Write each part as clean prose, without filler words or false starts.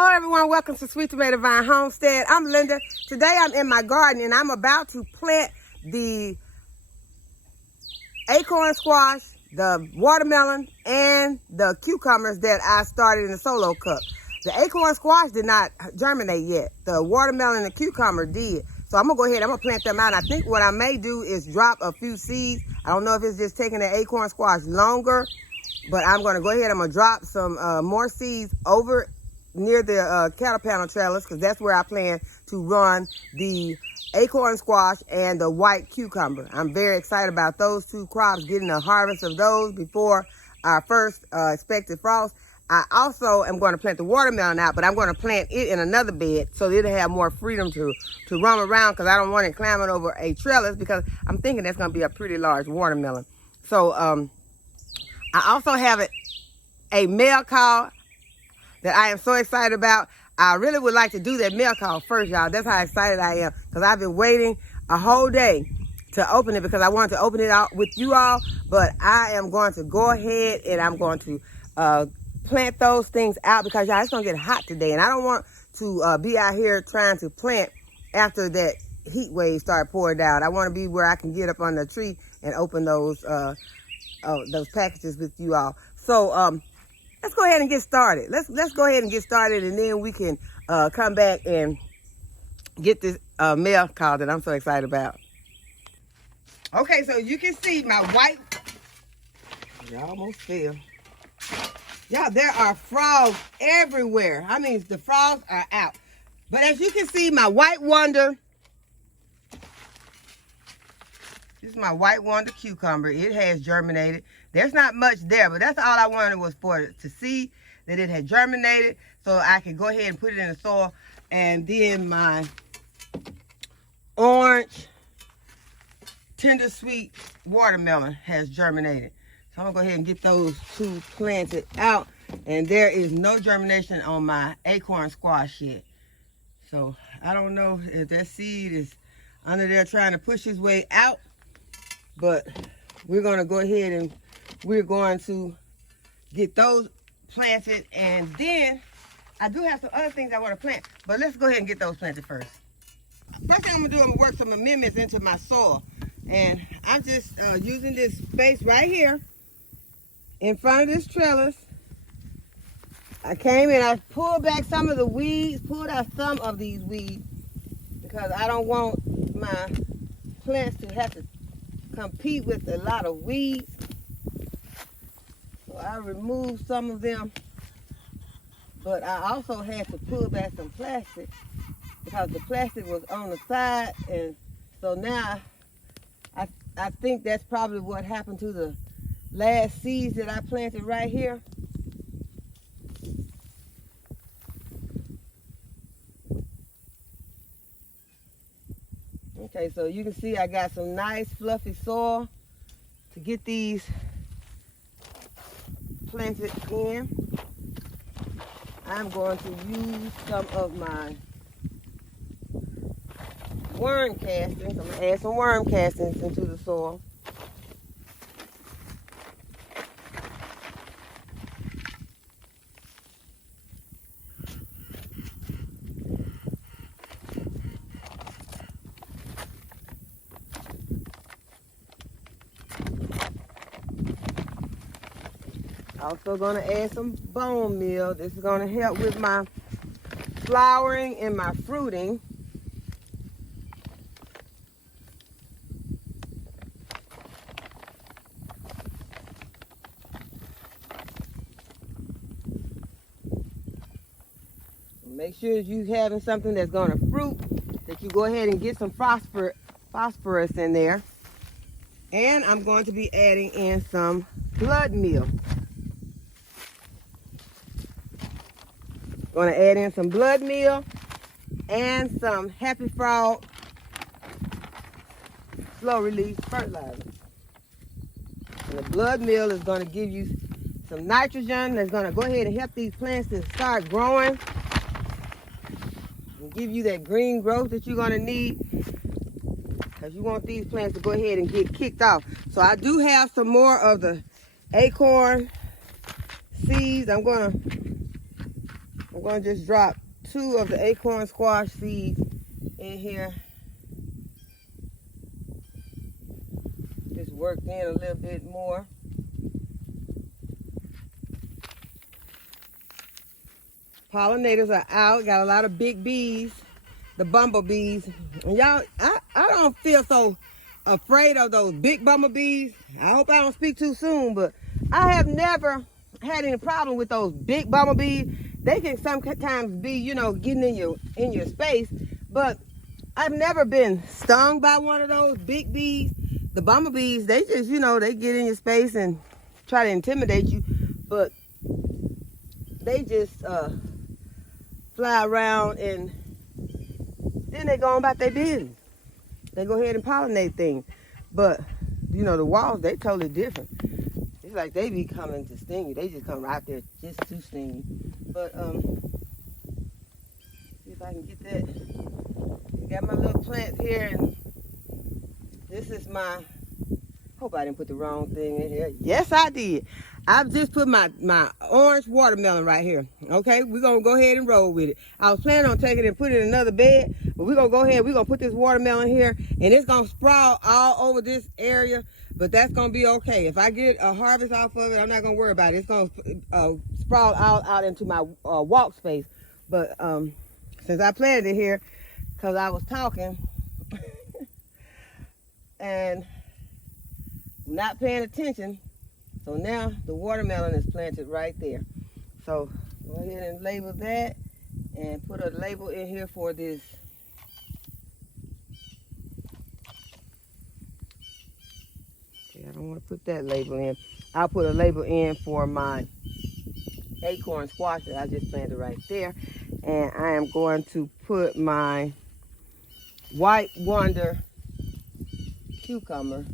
Hello everyone, welcome to Sweet Tomato Vine Homestead. I'm Linda. Today I'm in my garden and I'm about to plant the acorn squash, the watermelon, and the cucumbers that I started in the solo cup. The acorn squash did not germinate yet. The watermelon and the cucumber did. So I'm gonna go ahead, I'm gonna plant them out. I think what I may do is drop a few seeds. I don't know if it's just taking the acorn squash longer, but I'm gonna go ahead, I'm gonna drop some more seeds over near the cattle panel trellis, because that's where I plan to run the acorn squash and the white cucumber. I'm very excited about those two crops, getting a harvest of those before our first expected frost. I also am going to plant the watermelon out, but I'm going to plant it in another bed so it'll have more freedom to roam around, because I don't want it climbing over a trellis, because I'm thinking that's going to be a pretty large watermelon. So I also have a male cow that I am so excited about. I really would like to do that male call first, y'all. That's how excited I am, because I've been waiting a whole day to open it, because I wanted to open it out with you all. But I am going to go ahead and I'm going to plant those things out, because y'all, it's gonna get hot today, and I don't want to be out here trying to plant after that heat wave start pouring down. I want to be where I can get up on the tree and open those packages with you all. So let's go ahead and get started. Let's go ahead and get started, and then we can come back and get this male call that I'm so excited about. Okay, so you can see my white. You almost fell. Y'all, there are frogs everywhere. I mean, the frogs are out. But as you can see, my white wonder. This is my white wonder cucumber. It has germinated. There's not much there, but that's all I wanted was to see that it had germinated, so I could go ahead and put it in the soil. And then my orange tender sweet watermelon has germinated. So I'm gonna go ahead and get those two planted out. And there is no germination on my acorn squash yet. So I don't know if that seed is under there trying to push his way out, but we're gonna go ahead and we're going to get those planted, and then I do have some other things I want to plant, but let's go ahead and get those planted first. First thing I'm gonna do, I'm gonna work some amendments into my soil, and I'm just using this space right here in front of this trellis. I came and I pulled back some of the weeds, pulled out some of these weeds, because I don't want my plants to have to compete with a lot of weeds. So I removed some of them, but I also had to pull back some plastic, because the plastic was on the side, and so now I think that's probably what happened to the last seeds that I planted right here. Okay, so you can see I got some nice fluffy soil to get these planted in. I'm going to use some of my worm castings. I'm going to add some worm castings into the soil. Also going to add some bone meal. This is going to help with my flowering and my fruiting. Make sure you're having something that's going to fruit, that you go ahead and get some phosphorus in there. And I'm going to be adding in some blood meal. Going to add in some blood meal and some Happy Frog slow release fertilizer. And the blood meal is going to give you some nitrogen that's going to go ahead and help these plants to start growing and give you that green growth that you're going to need, because you want these plants to go ahead and get kicked off. So I do have some more of the acorn seeds. I'm going going to just drop 2 of the acorn squash seeds in here. Just worked in a little bit more. Pollinators are out. Got a lot of big bees, the bumblebees. And y'all, I don't feel so afraid of those big bumblebees. I hope I don't speak too soon, but I have never had any problem with those big bumblebees. They can sometimes be, you know, getting in your space, but I've never been stung by one of those big bees. The bumblebees, they just, you know, they get in your space and try to intimidate you, but they just fly around and then they go on about their business. They go ahead and pollinate things. But, you know, the walls, they totally different. It's like they be coming to sting you. They just come right there just to sting you. But, see if I can get that. Got my little plants here, and this is my, hope I didn't put the wrong thing in here. Yes, I did. I've just put my orange watermelon right here. Okay, we're going to go ahead and roll with it. I was planning on taking it and put it in another bed, but we're going to go ahead, we're going to put this watermelon here, and it's going to sprout all over this area, but that's going to be okay. If I get a harvest off of it, I'm not going to worry about it. It's going to sprout out into my walk space. But since I planted it here, because I was talking and not paying attention, so now the watermelon is planted right there. So go ahead and label that and put a label in here for this. Okay, I don't want to put that label in. I'll put a label in for my acorn squash that I just planted right there. And I am going to put my White Wonder cucumber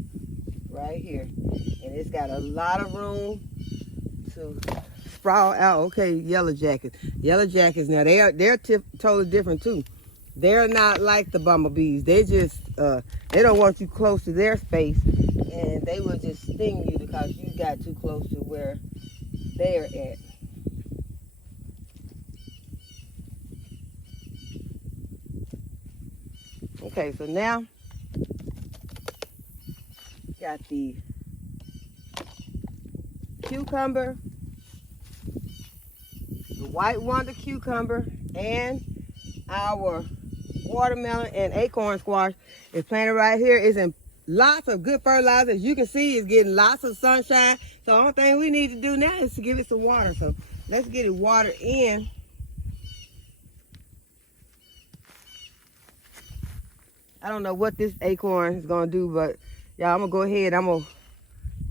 right here, and it's got a lot of room to sprout out. Okay, yellow jackets. Yellow jackets, now they're totally different too. They're not like the bumblebees. They just they don't want you close to their space, and they will just sting you because you got too close to where they're at. Okay, so now got the cucumber, the White Wonder cucumber, and our watermelon and acorn squash is planted right here. It's in lots of good fertilizer. As you can see, it's getting lots of sunshine. So the only thing we need to do now is to give it some water. So let's get it watered in. I don't know what this acorn is gonna do, but y'all, I'm gonna go ahead, I'm gonna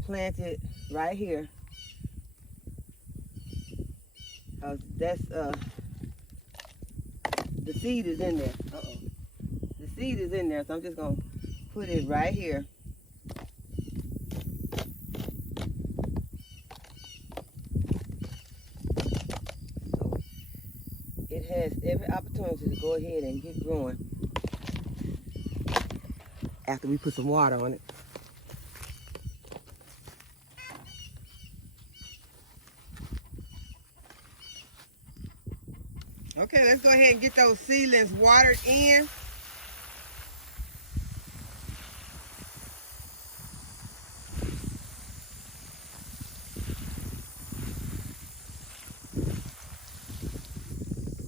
plant it right here. That's the seed is in there. The seed is in there, so I'm just gonna put it right here. So it has every opportunity to go ahead and get growing after we put some water on it. Okay, let's go ahead and get those seedlings watered in.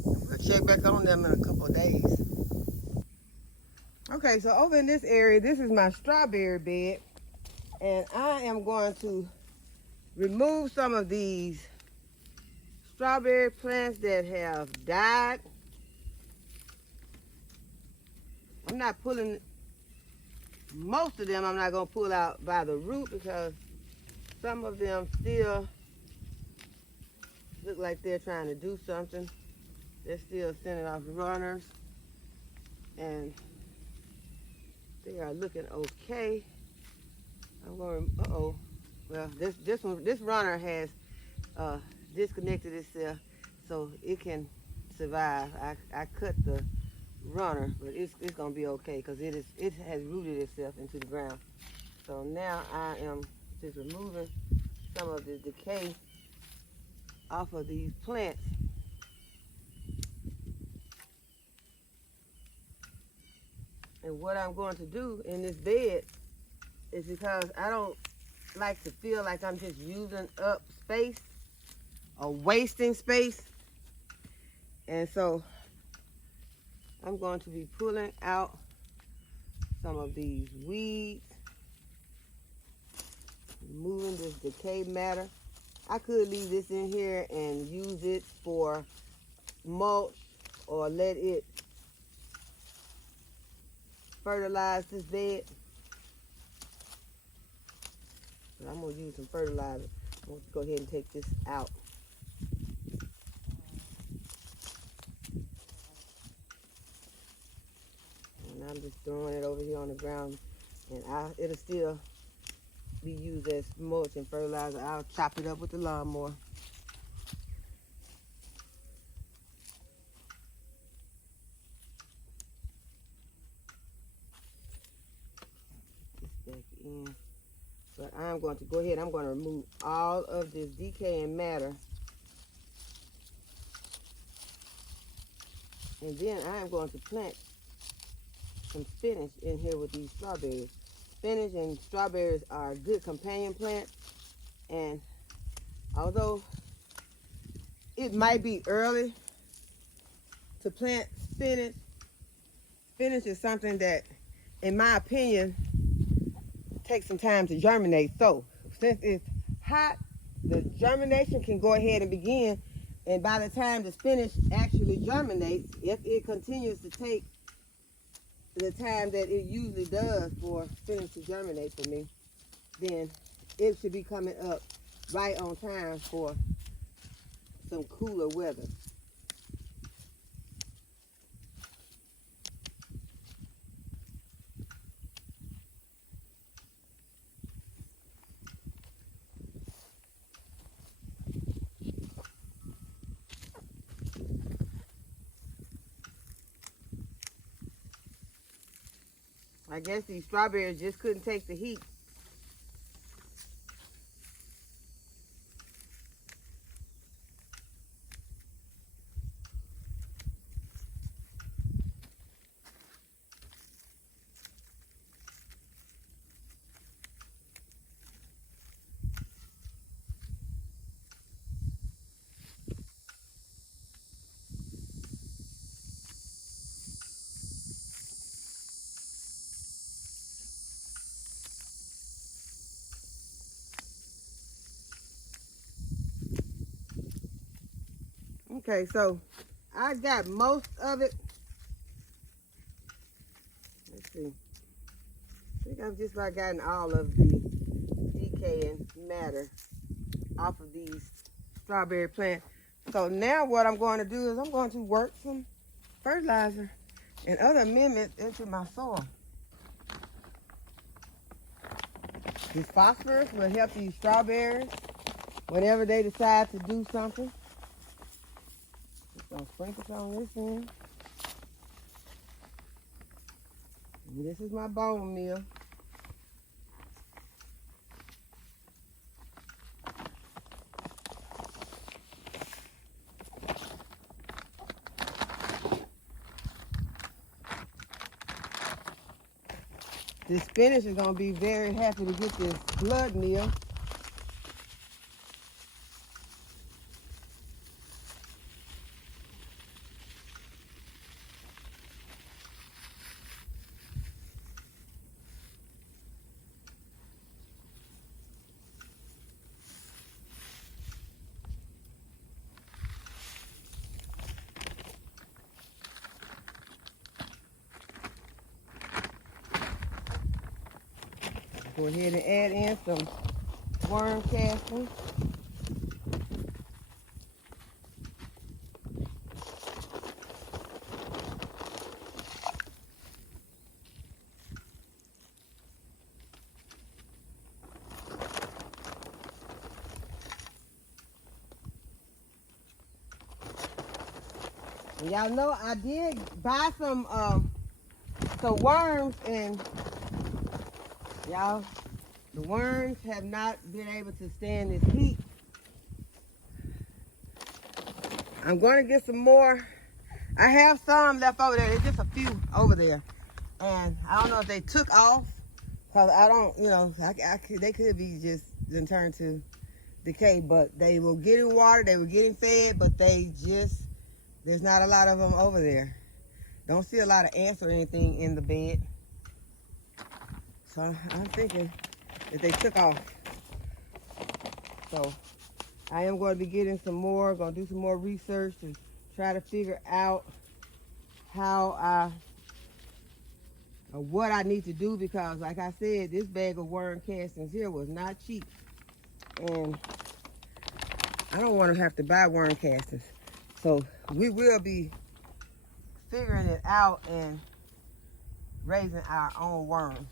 We'll check back on them in a couple of days. Okay, so over in this area, this is my strawberry bed, and I am going to remove some of these strawberry plants that have died. I'm not pulling, most of them I'm not going to pull out by the root because some of them still look like they're trying to do something. They're still sending off runners, and they are looking okay. I'm going, well, this runner has disconnected itself so it can survive. I cut the runner, but it's gonna be okay because it has rooted itself into the ground. So now I am just removing some of the decay off of these plants. And what I'm going to do in this bed is because I don't like to feel like I'm just using up space or wasting space. And so I'm going to be pulling out some of these weeds, removing this decayed matter. I could leave this in here and use it for mulch or let it fertilize this bed. But I'm going to use some fertilizer. I'm going to go ahead and take this out. And I'm just throwing it over here on the ground, and it'll still be used as mulch and fertilizer. I'll chop it up with the lawnmower. This back in. But I'm going to go ahead, I'm going to remove all of this decaying matter. And then I'm going to plant some spinach in here with these strawberries. Spinach and strawberries are good companion plants, and although it might be early to plant spinach, spinach is something that, in my opinion, takes some time to germinate. So since it's hot, the germination can go ahead and begin, and by the time the spinach actually germinates, if it continues to take the time that it usually does for spinach to germinate for me, then it should be coming up right on time for some cooler weather. I guess these strawberries just couldn't take the heat. Okay, so I got most of it. Let's see. I think I've just about gotten all of the decaying matter off of these strawberry plants. So now what I'm going to do is I'm going to work some fertilizer and other amendments into my soil. This phosphorus will help these strawberries whenever they decide to do something. Just gonna sprinkle some on this end. And this is my bone meal. This spinach is gonna be very happy to get this blood meal. Go ahead and add in some worm castings. Y'all know I did buy some worms, and y'all, the worms have not been able to stand this heat. I'm going to get some more. I have some left over there. There's just a few over there. And I don't know if they took off, because I don't, you know, they could be just then turned to decay, but they were getting water, they were getting fed, but there's not a lot of them over there. Don't see a lot of ants or anything in the bed. So I'm thinking that they took off. So I am going to be getting some more, going to do some more research to try to figure out what I need to do, because like I said, this bag of worm castings here was not cheap. And I don't want to have to buy worm castings. So we will be figuring it out and raising our own worms.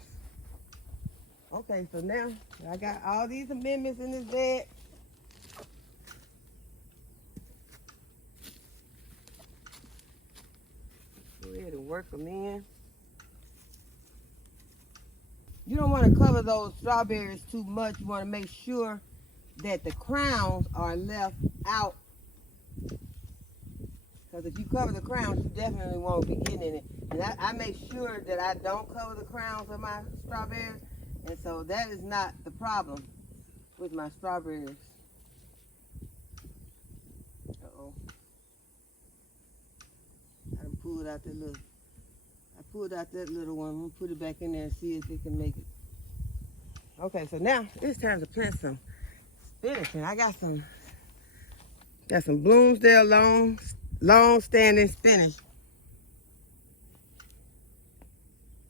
Okay, so now I got all these amendments in this bed. Go ahead and work them in. You don't want to cover those strawberries too much. You want to make sure that the crowns are left out. Because if you cover the crowns, you definitely won't be getting in it. And I make sure that I don't cover the crowns of my strawberries. And so that is not the problem with my strawberries. Uh-oh. I pulled out that little. I pulled out that little one. I'm going to put it back in there and see if it can make it. Okay, so now it's time to plant some spinach. And I got some Bloomsdale long-standing spinach.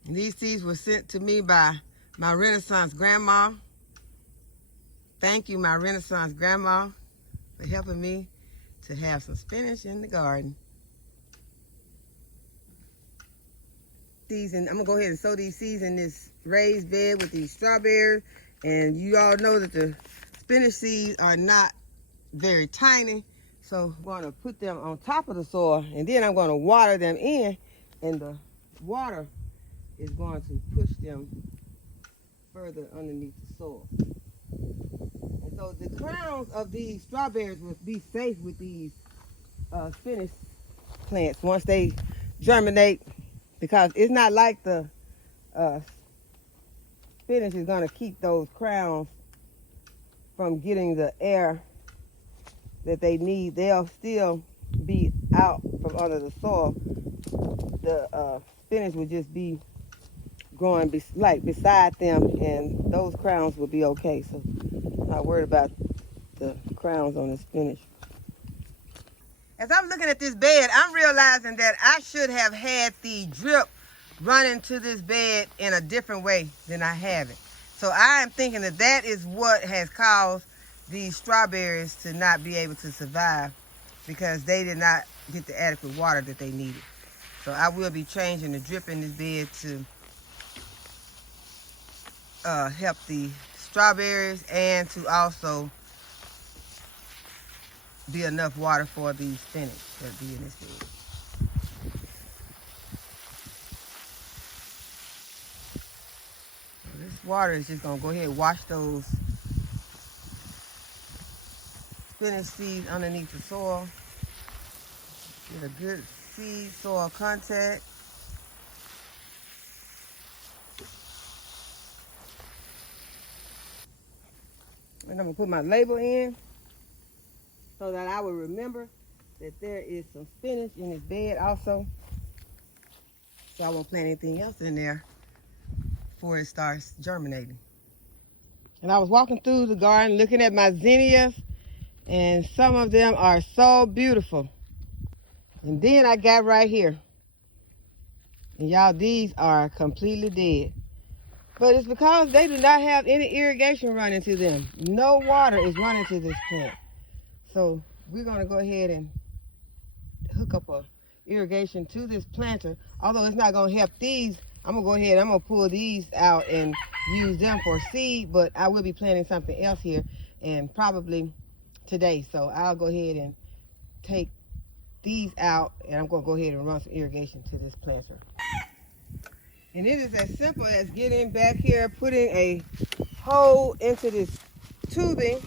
And these seeds were sent to me by my Renaissance grandma. Thank you, my Renaissance grandma, for helping me to have some spinach in the garden. And I'm gonna go ahead and sow these seeds in this raised bed with these strawberries. And you all know that the spinach seeds are not very tiny, so I'm going to put them on top of the soil, and then I'm going to water them in, and the water is going to push them further underneath the soil. And so the crowns of these strawberries will be safe with these spinach plants once they germinate, because it's not like the spinach is going to keep those crowns from getting the air that they need. They'll still be out from under the soil. The spinach will just be growing beside them, and those crowns will be okay. So I'm not worried about the crowns on the spinach. As I'm looking at this bed, I'm realizing that I should have had the drip run into this bed in a different way than I have it. So I am thinking that that is what has caused these strawberries to not be able to survive, because they did not get the adequate water that they needed. So I will be changing the drip in this bed to help the strawberries and to also be enough water for the spinach that be in this bed. So this water is just gonna go ahead and wash those spinach seeds underneath the soil. Get a good seed soil contact. And I'm gonna put my label in so that I will remember that there is some spinach in this bed also. So I won't plant anything else in there before it starts germinating. And I was walking through the garden looking at my zinnias, and some of them are so beautiful. And then I got right here. And y'all, these are completely dead. But it's because they do not have any irrigation running to them. No water is running to this plant. So we're gonna go ahead and hook up a irrigation to this planter. Although it's not gonna help these, I'm gonna go ahead, I'm gonna pull these out and use them for seed, but I will be planting something else here, and probably today. So I'll go ahead and take these out, and I'm gonna go ahead and run some irrigation to this planter. And it is as simple as getting back here, putting a hole into this tubing,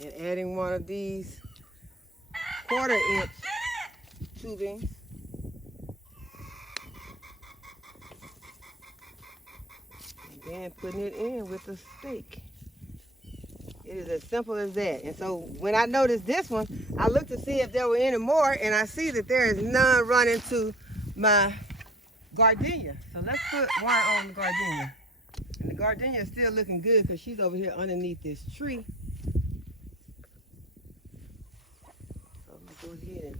and adding one of these 1/4 inch tubings. And then putting it in with a stake. It is as simple as that. And so when I noticed this one, I looked to see if there were any more, and I see that there is none running to my gardenia. So let's put one on the gardenia. And the gardenia is still looking good because she's over here underneath this tree. So I'm gonna go ahead and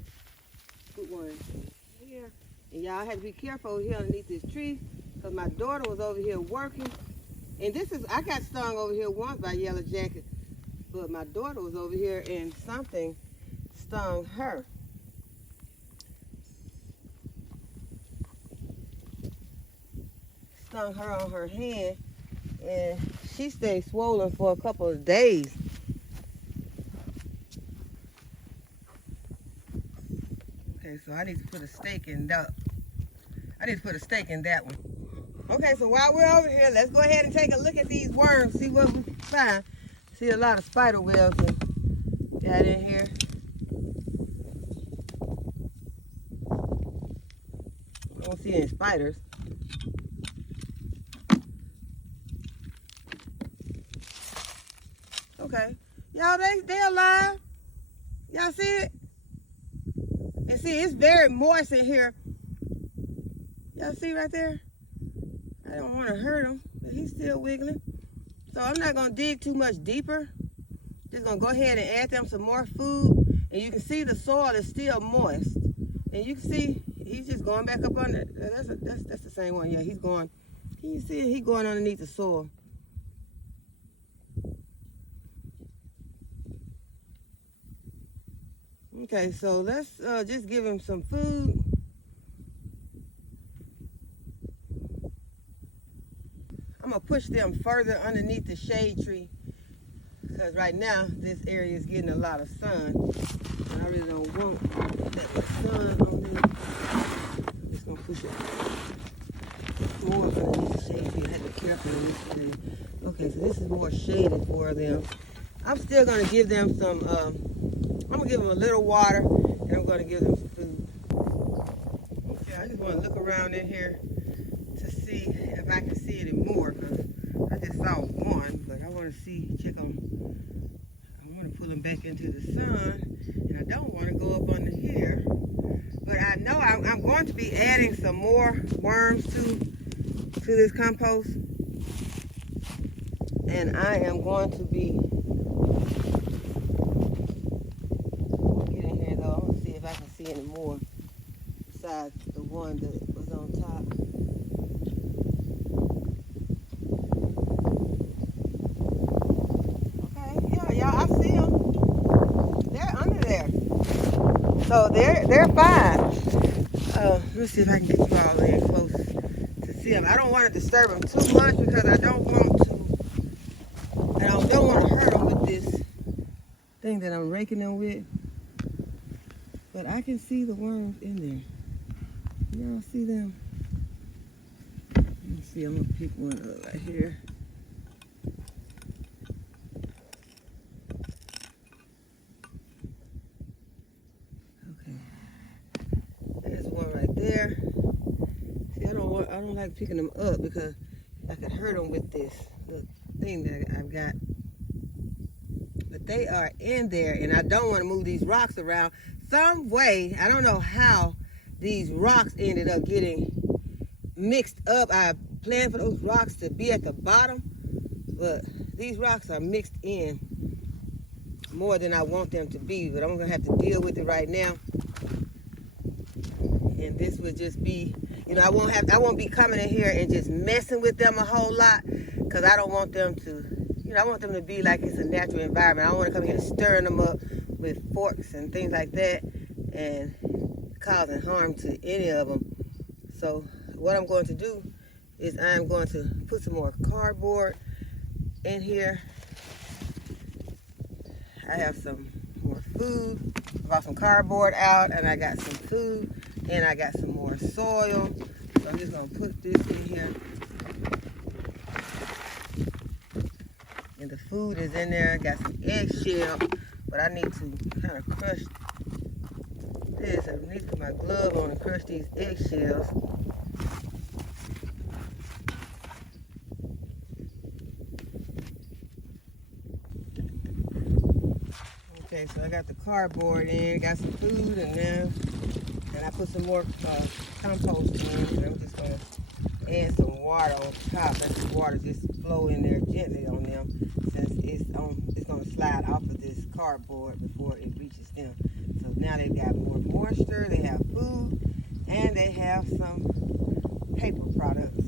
put one here. And y'all have to be careful here underneath this tree because my daughter was over here working. And this is, I got stung over here once by yellow jacket, but my daughter was over here and something stung her. Stung her on her hand, and she stayed swollen for a couple of days. Okay, so I need to put a stake in that. I need to put a stake in that one. Okay, so while we're over here, let's go ahead and take a look at these worms, see what we find. See a lot of spider webs got in here. I don't see any spiders. Okay, y'all, they alive. Y'all see it? And see, it's very moist in here. Y'all see right there? I don't want to hurt him, but he's still wiggling. So I'm not going to dig too much deeper. Just going to go ahead and add them some more food. And you can see the soil is still moist. And you can see he's just going back up under. That's the same one. Yeah, he's going. Can you see it? He's going underneath the soil. Okay, so let's just give him some food. I'm going to push them further underneath the shade tree because right now this area is getting a lot of sun. And I really don't want that much sun on them. I'm just going to push it more underneath the shade tree. I have to be careful in this area. Okay, so this is more shaded for them. I'm still going to give them some, I'm going to give them a little water and I'm going to give them some food. Okay, I just want to look around in here to see if I can see any more because I just saw one, but I want to check on, I want to pull them back into the sun and I don't want to go up under here, but I know I'm going to be adding some more worms to this compost, and I am going to be get in here though. I'm going to see if I can see any more besides the one that was on top. So they're fine. Let's see if I can get you all in close to see them. I don't want to disturb them too much because I don't want to, and I don't want to hurt them with this thing that I'm raking them with. But I can see the worms in there. Y'all see them? Let me see. I'm gonna pick one up right here. There. See, I don't like picking them up because I could hurt them with the thing that I've got. But they are in there, and I don't want to move these rocks around. Some way, I don't know how these rocks ended up getting mixed up. I planned for those rocks to be at the bottom, but these rocks are mixed in more than I want them to be. But I'm gonna have to deal with it right now. And this would just be, you know, I won't be coming in here and just messing with them a whole lot because I don't want them to, you know, I want them to be like it's a natural environment. I don't want to come here and stirring them up with forks and things like that and causing harm to any of them. So what I'm going to do is I'm going to put some more cardboard in here. I have some more food. I brought some cardboard out and I got some food. And I got some more soil. So I'm just going to put this in here. And the food is in there. I got some eggshell But I need to kind of crush this. I need to put my glove on and crush these eggshells. Okay, so I got the cardboard in, got some food in there, and I put some more compost in, and I'm just gonna add some water on top. Let the water just flow in there gently on them, since it's gonna slide off of this cardboard before it reaches them. So now they've got more moisture, they have food, and they have some paper products.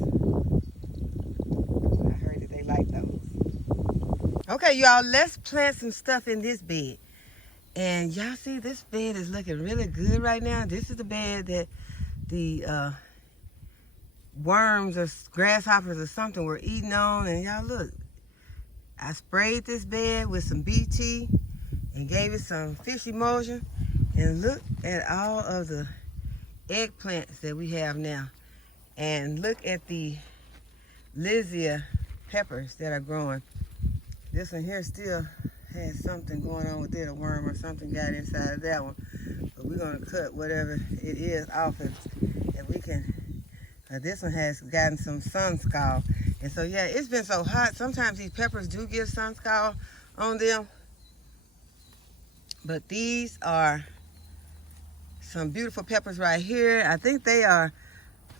I heard that they like those. Okay, y'all, let's plant some stuff in this bed. And y'all see this bed is looking really good right now. This is the bed that the worms or grasshoppers or something were eating on. And y'all look, I sprayed this bed with some BT and gave it some fish emulsion. And look at all of the eggplants that we have now. And look at the lizia peppers that are growing. This one here still has something going on with it, a worm or something got inside of that one. But we're gonna cut whatever it is off it, and we can, this one has gotten some sun scald. And so yeah, it's been so hot, sometimes these peppers do get sun scald on them. But these are some beautiful peppers right here. I think they are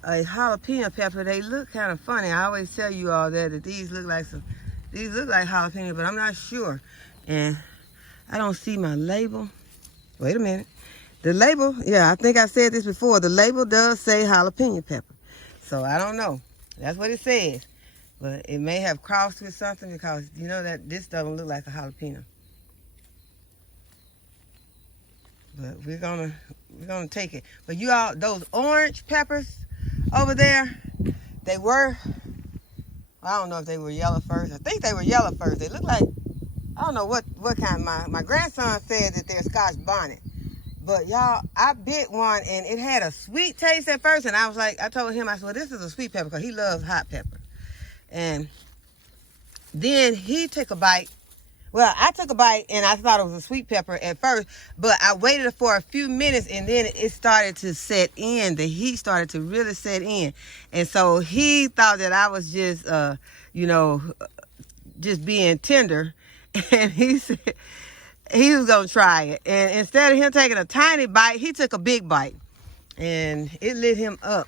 a jalapeno pepper. They look kind of funny. I always tell you all that these look like jalapeno, but I'm not sure. And I don't see my label. Wait a minute. The label, yeah, I think I said this before. The label does say jalapeno pepper. So I don't know. That's what it says. But it may have crossed with something, because you know that this doesn't look like a jalapeno. But we're gonna take it. But you all, those orange peppers over there, they were, I don't know if they were yellow first. I think they were yellow first. They look like, I don't know what kind. My grandson said that they're Scotch bonnet. But y'all, I bit one and it had a sweet taste at first. And I was like, I told him, I said, well, this is a sweet pepper, because he loves hot pepper. And then he took a bite. Well, I took a bite and I thought it was a sweet pepper at first, but I waited for a few minutes and then it started to set in. The heat started to really set in. And so he thought that I was just, you know, just being tender. And he said he was going to try it. And instead of him taking a tiny bite, he took a big bite. And it lit him up.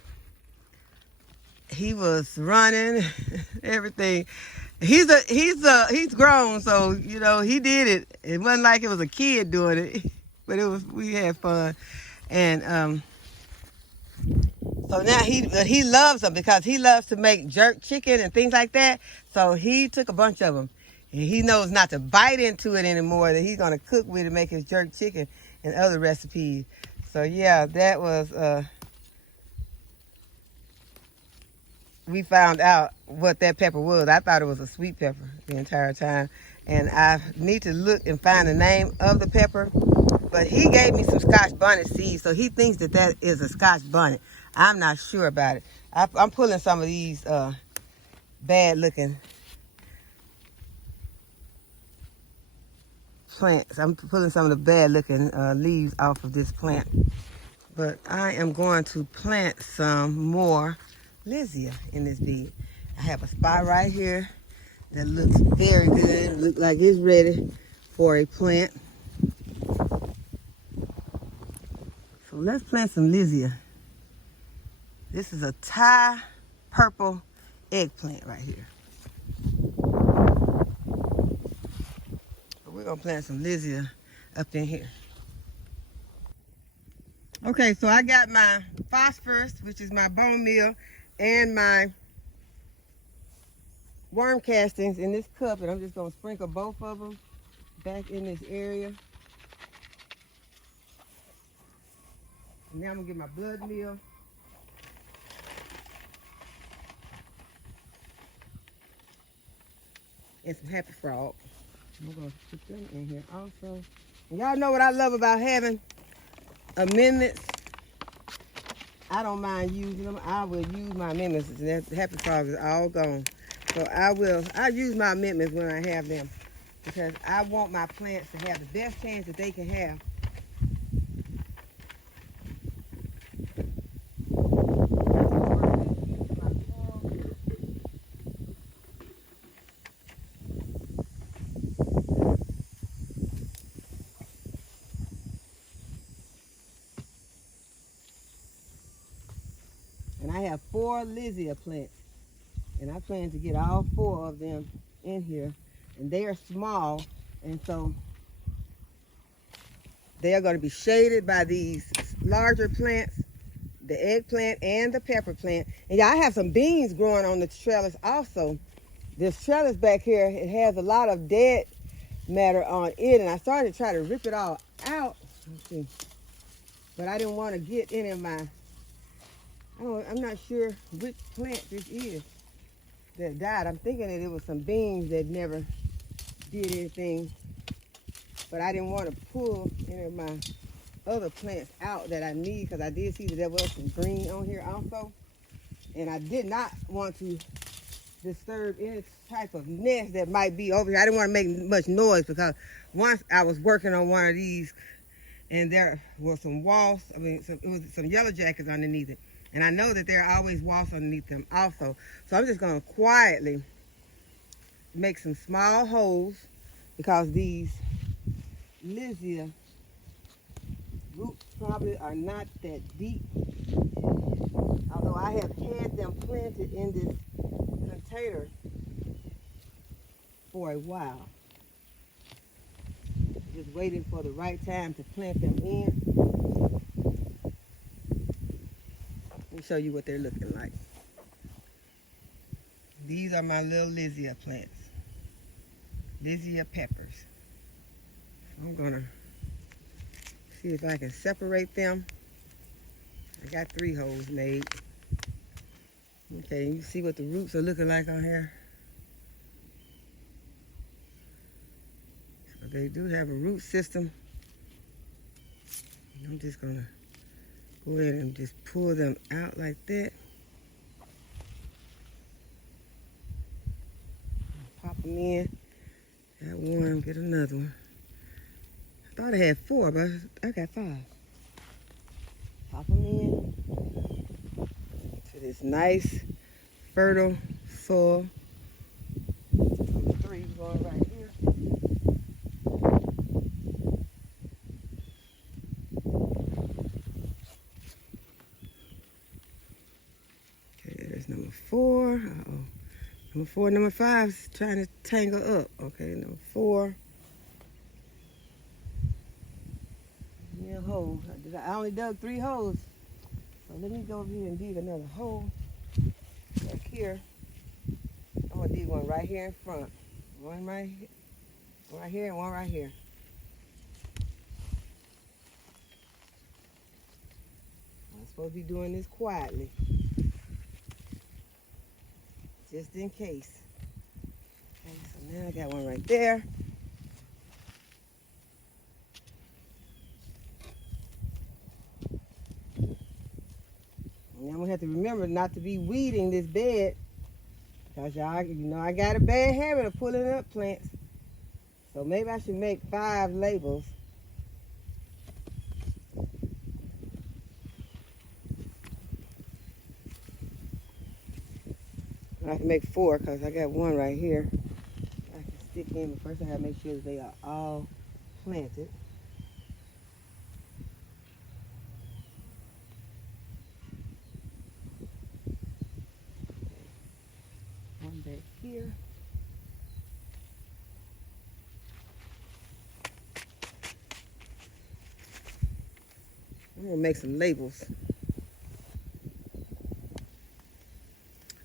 He was running, everything. He's grown, so you know he did it. It wasn't like it was a kid doing it, but we had fun. And so now he loves them, because he loves to make jerk chicken and things like that. So he took a bunch of them, and he knows not to bite into it anymore. That he's gonna cook with it, make his jerk chicken and other recipes. So yeah, that was. We found out what that pepper was. I thought it was a sweet pepper the entire time. And I need to look and find the name of the pepper. But he gave me some Scotch bonnet seeds, so he thinks that that is a Scotch bonnet. I'm not sure about it. I'm pulling some of these bad looking plants. I'm pulling some of the bad looking leaves off of this plant. But I am going to plant some more lizia in this bed. I have a spot right here that looks very good. Looks like it's ready for a plant. So let's plant some lizia. This is a Thai purple eggplant right here. So we're gonna plant some lizia up in here. Okay, so I got my phosphorus, which is my bone meal, and my worm castings in this cup, and I'm just gonna sprinkle both of them back in this area. And now I'm gonna get my blood meal. And some happy frog. I'm gonna put them in here also. And y'all know what I love about having amendments. I don't mind using them. I will use my amendments. The happy frog is all gone. So I use my amendments when I have them. because I want my plants to have the best chance that they can have. And I have 4 lizia plants, and I plan to get all 4 of them in here, and they are small, and so they are going to be shaded by these larger plants, the eggplant and the pepper plant. And yeah, I have some beans growing on the trellis also. This trellis back here, it has a lot of dead matter on it, and I started to try to rip it all out. Let's see. But I didn't want to get any of my, I'm not sure which plant this is that died. I'm thinking that it was some beans that never did anything, but I didn't want to pull any of my other plants out that I need, because I did see that there was some green on here also, and I did not want to disturb any type of nest that might be over here. I didn't want to make much noise, because once I was working on one of these and there was some wasps, it was some yellow jackets underneath it, and I know that there are always wasps underneath them also. So I'm just going to quietly make some small holes, because these lizia roots probably are not that deep, although I have had them planted in this container for a while. Just waiting for the right time to plant them in. Let me show you what they're looking like. These are my little lizia plants, lizia peppers. I'm gonna see if I can separate them. I got 3 holes made. Okay, you see what the roots are looking like on here? So they do have a root system. I'm just gonna go ahead and just pull them out like that. Pop them in. Got one, get another one. I thought I had 4, but I got 5. Pop them in to this nice, fertile soil. 3 going right here. Okay, there's number 4. Uh-oh. Number 4, number 5 is trying to tangle up. Okay, number 4. A hole. I only dug 3 holes, so let me go over here and dig another hole back here. I'm gonna dig one right here in front, one right here, and one right here. I'm supposed to be doing this quietly, just in case. Okay, so now I got one right there. I'm gonna have to remember not to be weeding this bed, because y'all, you know, I got a bad habit of pulling up plants. So maybe I should make 5 labels. I can make 4, because I got one right here I can stick in, but first I gotta make sure that they are all planted. One back here. I'm gonna make some labels.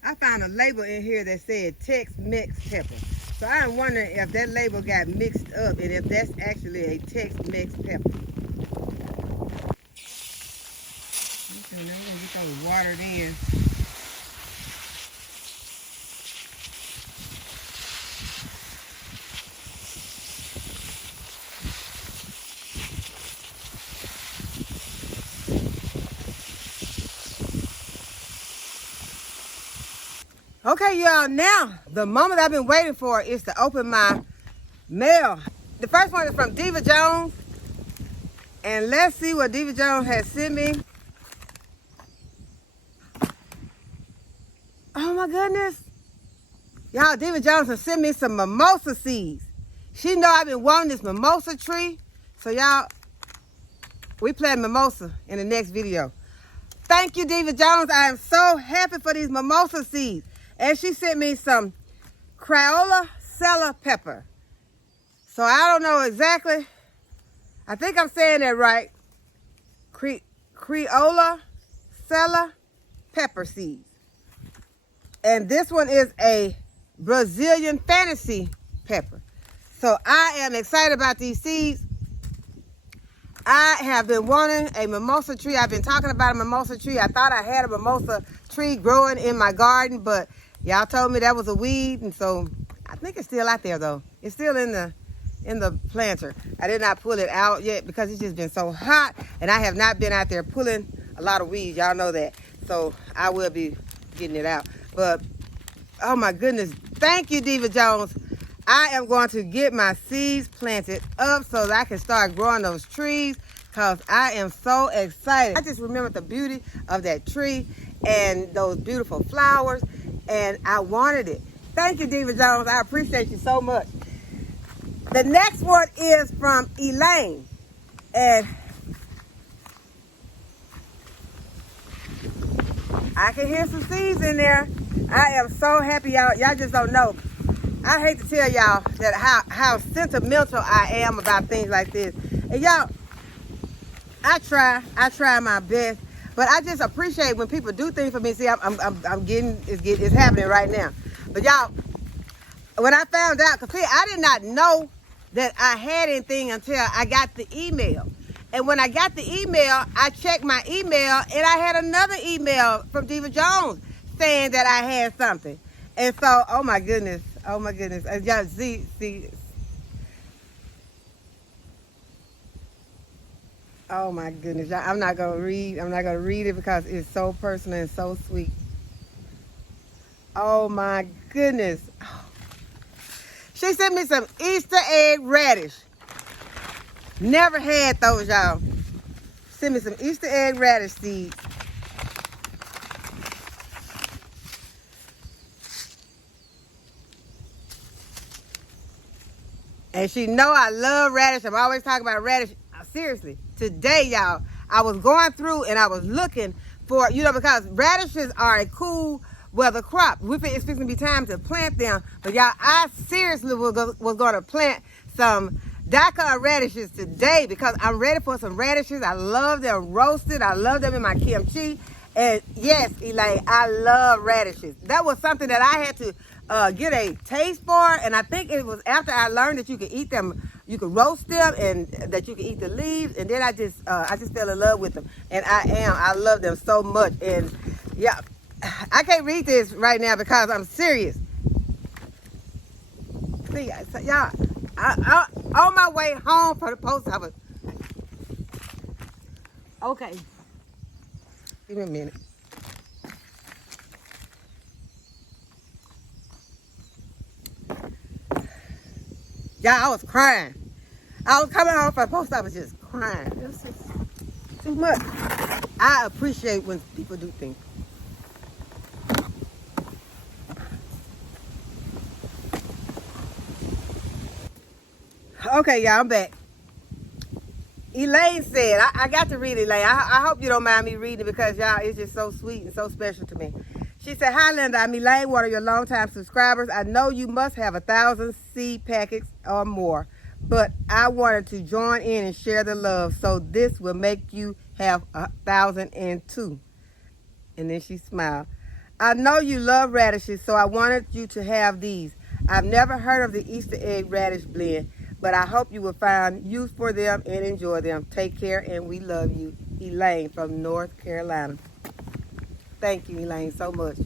I found a label in here that said Tex-Mex pepper. So I'm wondering if that label got mixed up and if that's actually a Tex-Mex pepper. Okay, now I'm gonna get those watered in. Okay, y'all, now the moment I've been waiting for is to open my mail. The first one is from DevaJones. And let's see what DevaJones has sent me. Oh my goodness. Y'all, DevaJones has sent me some mimosa seeds. She know I've been wanting this mimosa tree. So y'all, we plant mimosa in the next video. Thank you, DevaJones. I am so happy for these mimosa seeds. And she sent me some Crayola Cellar pepper. So I don't know exactly. I think I'm saying that right. Crayola Cellar pepper seeds. And this one is a Brazilian fantasy pepper. So I am excited about these seeds. I have been wanting a mimosa tree. I've been talking about a mimosa tree. I thought I had a mimosa tree growing in my garden, but y'all told me that was a weed, and so I think it's still out there though. It's still in the planter. I did not pull it out yet because it's just been so hot, and I have not been out there pulling a lot of weeds. Y'all know that. So I will be getting it out. But oh my goodness, thank you, DevaJones. I am going to get my seeds planted up so that I can start growing those trees because I am so excited. I just remember the beauty of that tree and those beautiful flowers, and I wanted it. Thank you, DevaJones. I appreciate you so much. The next one is from Elaine, and I can hear some seeds in there. I am so happy, y'all. Y'all just don't know. I hate to tell y'all that how sentimental I am about things like this. And y'all, I try my best, but I just appreciate when people do things for me. See, I'm getting, it's happening right now. But y'all, when I found out, cause see, I did not know that I had anything until I got the email. And when I got the email, I checked my email, and I had another email from DevaJones saying that I had something. And so, oh my goodness. Oh my goodness. Y'all see. Oh my goodness. Y'all, I'm not gonna read it because it's so personal and so sweet. Oh my goodness. She sent me some Easter egg radish. Never had those, y'all. Sent me some Easter egg radish seeds. And she know I love radish. I'm always talking about radish. Seriously, today, y'all, I was going through and I was looking for, because radishes are a cool weather crop. It's fixing to be time to plant them. But y'all, I seriously was going to plant some daikon radishes today because I'm ready for some radishes. I love them roasted. I love them in my kimchi. And yes, Elaine, I love radishes. That was something that I had to get a taste for, and I think it was after I learned that you could eat them, you could roast them, and that you could eat the leaves, and then I just fell in love with them, and I love them so much. And yeah, I can't read this right now because I'm serious. See, y'all, I on my way home from the post office. Okay, give me a minute. Y'all, I was crying. I was coming home from the post office just crying. It was just too much. I appreciate when people do things. Okay, y'all, I'm back. Elaine said, I got to read Elaine. I hope you don't mind me reading it because, y'all, it's just so sweet and so special to me. She said, "Hi, Linda. I'm Elaine, one of your longtime subscribers. I know you must have 1,000 seed packets or more, but I wanted to join in and share the love, so this will make you have 1,002. And then she smiled. "I know you love radishes, so I wanted you to have these. I've never heard of the Easter egg radish blend, but I hope you will find use for them and enjoy them. Take care, and we love you. Elaine from North Carolina." Thank you, Elaine, so much.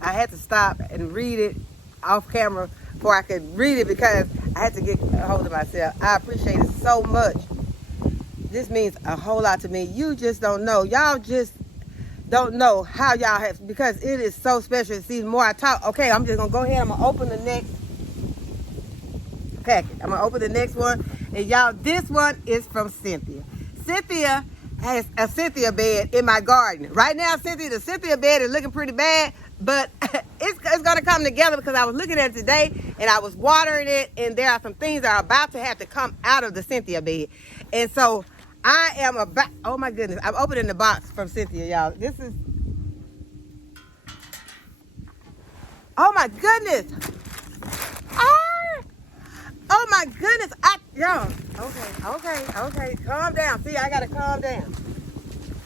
I had to stop and read it off camera before I could read it because I had to get a hold of myself. I appreciate it so much. This means a whole lot to me. You just don't know. Y'all just don't know how y'all have, because it is so special to see. The more I talk, okay, I'm just going to go ahead. I'm going to open the next package. I'm gonna open the next one, and y'all, this one is from Cynthia. Cynthia has a Cynthia bed in my garden right now. The Cynthia bed is looking pretty bad, but it's gonna come together because I was looking at it today and I was watering it, and there are some things that are about to have to come out of the Cynthia bed, and so I am about. Oh my goodness! I'm opening the box from Cynthia, y'all. This is. Oh my goodness! Oh my goodness! Y'all. Okay. Calm down. See, I gotta calm down.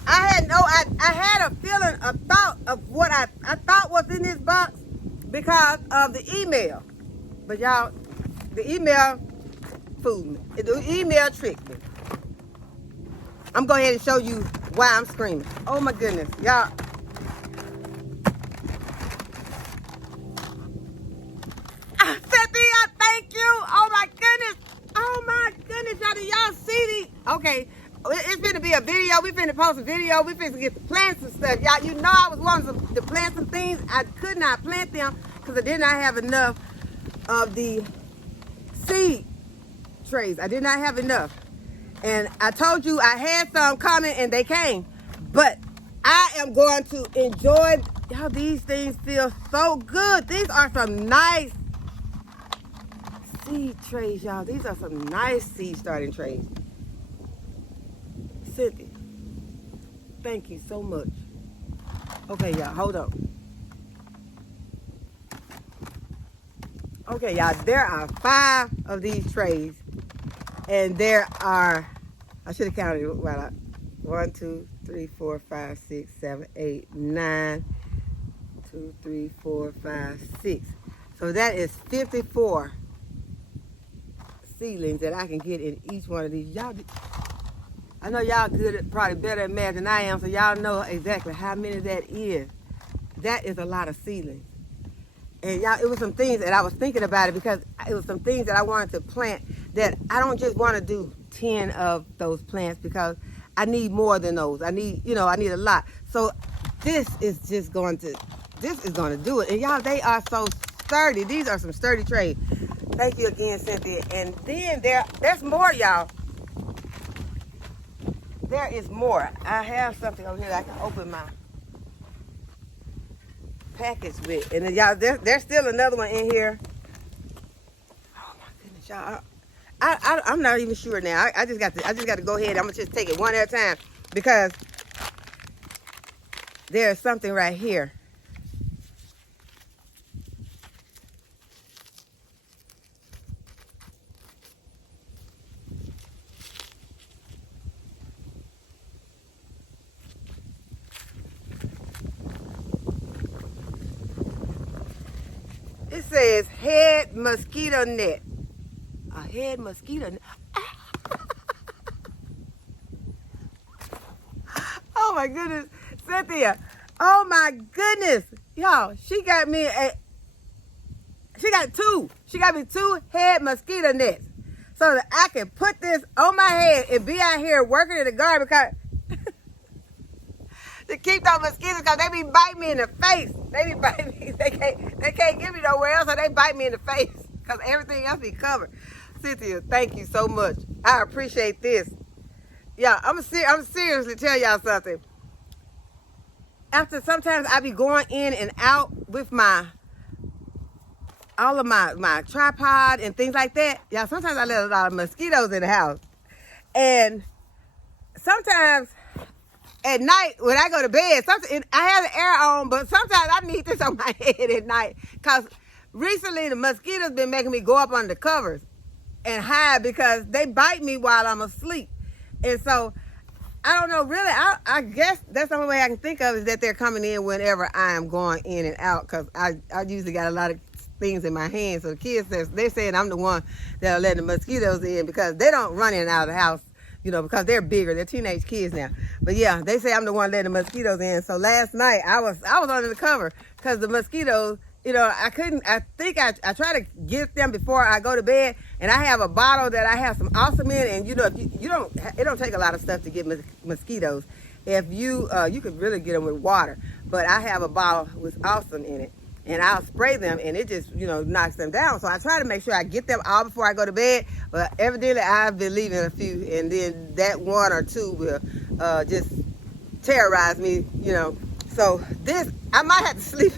I had a feeling, a thought of what I thought was in this box because of the email. But y'all, the email fooled me. The email tricked me. I'm going to go ahead and show you why I'm screaming. Oh my goodness, y'all. Cynthia, thank you. Oh my goodness, y'all. Do y'all see these? Okay. It's going to be a video. We're going to post a video. We're going to get to plant some stuff. Y'all, you know I was wanting to plant some things. I could not plant them because I did not have enough of the seed trays. I did not have enough. And I told you I had some coming and they came. But I am going to enjoy. Y'all, these things feel so good. These are some nice seed trays, y'all. These are some nice seed starting trays. Cynthia, thank you so much. Okay, y'all, hold on. Okay, y'all, there are 5 of these trays, and there are, I should have counted it, 1, 2, 3, 4, 5, 6, 7, 8, 9, 2, 3, 4, 5, 6. So that is 54 seedlings that I can get in each one of these. Y'all, I know y'all good at, probably better at math than I am, so y'all know exactly how many that is. That is a lot of seedlings. And y'all, it was some things that I was thinking about it because it was some things that I wanted to plant that I don't just want to do 10 of those plants because I need more than those. I need a lot. So this is going to do it. And y'all, they are so sturdy. These are some sturdy trays. Thank you again, Cynthia. And then there's more, y'all. There is more. I have something over here that I can open my package with. And then y'all, there's still another one in here. Oh my goodness, y'all. I'm not even sure now. I just got to go ahead. I'm gonna just take it one at a time because there's something right here. It says head mosquito net. A head mosquito net. Oh my goodness, Cynthia. Oh my goodness. Y'all, she got me 2. She got me 2 head mosquito nets. So that I can put this on my head and be out here working in the garden because to keep those mosquitoes, because they be biting me in the face. They be biting me. They can't get me nowhere else, so they bite me in the face because everything else be covered. Cynthia, thank you so much. I appreciate this. Yeah, I'm seriously tell y'all something. After sometimes I be going in and out with all of my tripod and things like that. Yeah, sometimes I let a lot of mosquitoes in the house. And sometimes at night, when I go to bed, I have the air on, but sometimes I need this on my head at night. Because recently, the mosquitoes been making me go up under the covers and hide because they bite me while I'm asleep. And so, I don't know, really, I guess that's the only way I can think of is that they're coming in whenever I am going in and out. Because I usually got a lot of things in my hands. So the kids, they're saying I'm the one that'll let the mosquitoes in because they don't run in and out of the house. You know, because they're bigger. They're teenage kids now. But yeah, they say I'm the one letting the mosquitoes in. So last night, I was under the cover because the mosquitoes, I think I try to get them before I go to bed. And I have a bottle that I have some awesome in. And if it don't take a lot of stuff to get mosquitoes. If you could really get them with water. But I have a bottle with awesome in it. and I'll spray them, and it just, you know, knocks them down. So I try to make sure I get them all before I go to bed. But evidently, I've been leaving a few, and then that one or two will just terrorize me, you know. So this, I might have to sleep.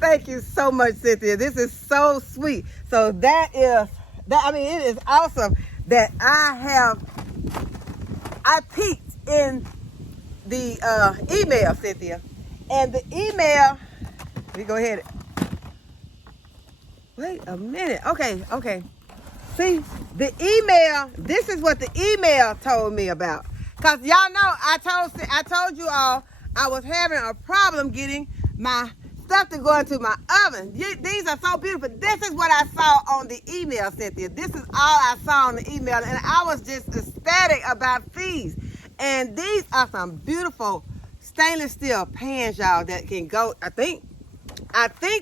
Thank you so much, Cynthia. This is so sweet. So that is, I mean, it is awesome that I peeked in the email, Cynthia. And the email, let me go ahead. Wait a minute. Okay. See, the email, this is what the email told me about. Because y'all know, I told you all I was having a problem getting my stuff to go into my oven. These are so beautiful. This is what I saw on the email, Cynthia. This is all I saw on the email, and I was just ecstatic about these. And these are some beautiful stainless steel pans, y'all, that can go. I think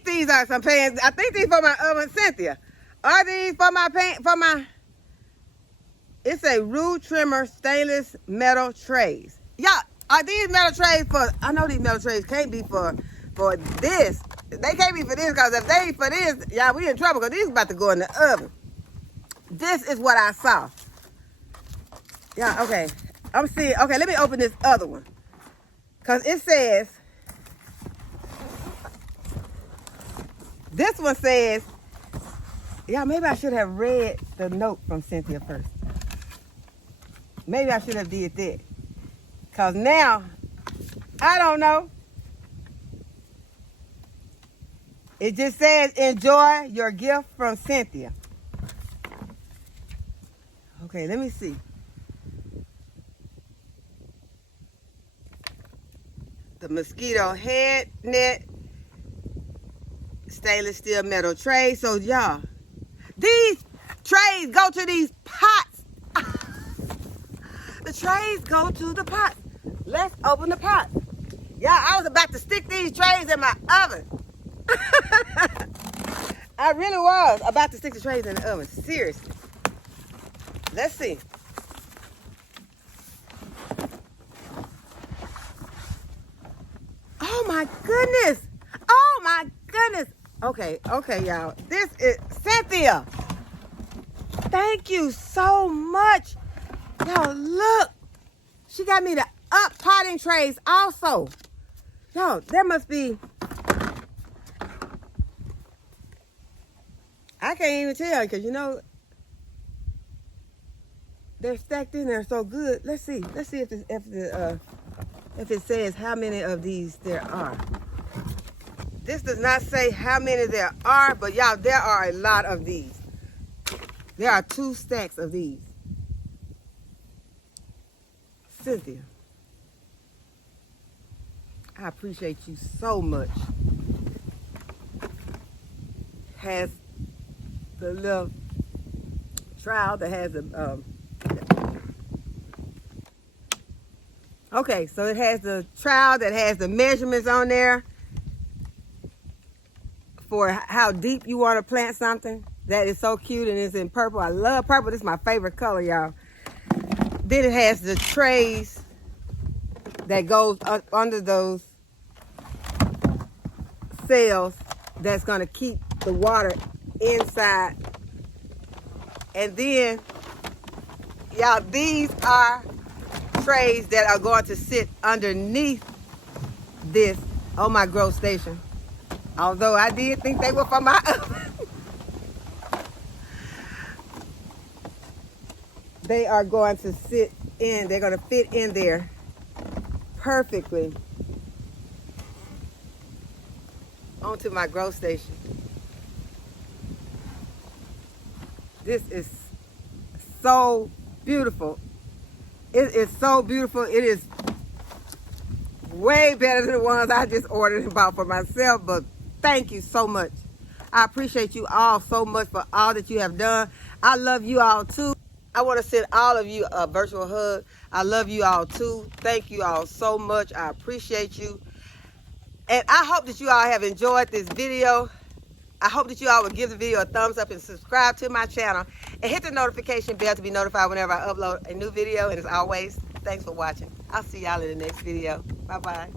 these are some pans. I think these for my oven, Cynthia. Are these for my pan? For my? It's a root trimmer stainless metal trays. Y'all, are these metal trays for? I know these metal trays can't be for this. They can't be for this, because if they for this, y'all, we in trouble, because these about to go in the oven. This is what I saw. Yeah, okay. I'm seeing, okay, let me open this other one. Because it says, this one says, yeah, maybe I should have read the note from Cynthia first. Maybe I should have did that. Because now, I don't know. It just says, enjoy your gift from Cynthia. Okay, let me see. The mosquito head net, stainless steel metal tray. So y'all, these trays go to these pots. The trays go to the pot. Let's open the pot. Y'all, I was about to stick these trays in my oven. I really was about to stick the trays in the oven. Seriously. Let's see. Oh my goodness. Oh my goodness. Okay, y'all. This is Cynthia. Thank you so much. Y'all, look. She got me the up potting trays also. Y'all, there must be, I can't even tell, because, you know, they're stacked in there so good. Let's see if it says how many of these there are. This does not say how many there are, but y'all, there are a lot of these. There are 2 stacks of these. Cynthia, I appreciate you so much. Has the little trowel that has a okay, so it has the trowel that has the measurements on there for how deep you want to plant something. That is so cute, and it's in purple. I love purple. This is my favorite color, y'all. Then it has the trays that goes under those cells that's going to keep the water inside. And then, y'all, these are trays that are going to sit underneath this on my grow station. Although I did think they were for my oven. They are going to sit in, they're going to fit in there perfectly onto my grow station. This is so beautiful. It is so beautiful. It is way better than the ones I just ordered and bought for myself, but thank you so much. I appreciate you all so much for all that you have done. I love you all too. I want to send all of you a virtual hug. I love you all too. Thank you all so much. I appreciate you. And I hope that you all have enjoyed this video. I hope that you all will give the video a thumbs up and subscribe to my channel. And hit the notification bell to be notified whenever I upload a new video. And as always, thanks for watching. I'll see y'all in the next video. Bye-bye.